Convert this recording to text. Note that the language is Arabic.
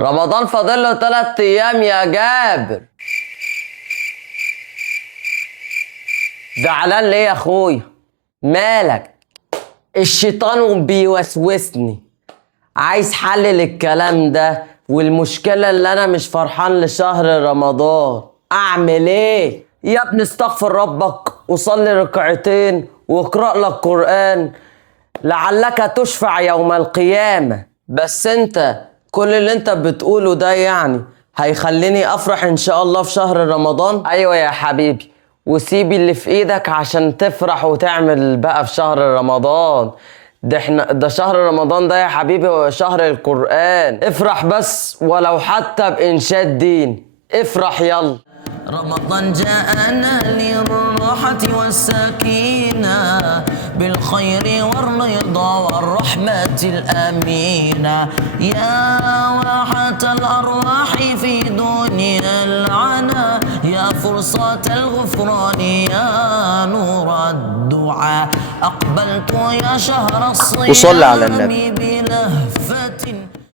رمضان فاضل له 3 ايام يا جابر. زعلان ليه يا اخويا؟ مالك؟ الشيطان بيوسوسني، عايز حل للكلام ده والمشكلة اللي انا مش فرحان لشهر رمضان. اعمل ايه؟ يا ابني استغفر ربك وصلي ركعتين واقرأ لك قرآن لعلك تشفع يوم القيامة. بس انت كل اللي انت بتقوله ده يعني هيخليني افرح ان شاء الله في شهر رمضان؟ ايوه يا حبيبي، وسيب اللي في ايدك عشان تفرح وتعمل بقى في شهر رمضان. ده شهر رمضان ده يا حبيبي هو شهر القرآن. افرح بس ولو حتى بإنشاد دين، افرح يلا. رمضان جاءنا للراحة والسكينة، بالخير والرضا والرحمة الأمينة، يا راحة الأرواح في دنيا العنا، يا فرصة الغفران، يا نور الدعاء، أقبلت يا شهر الصيام وصل على النبي. بلهفة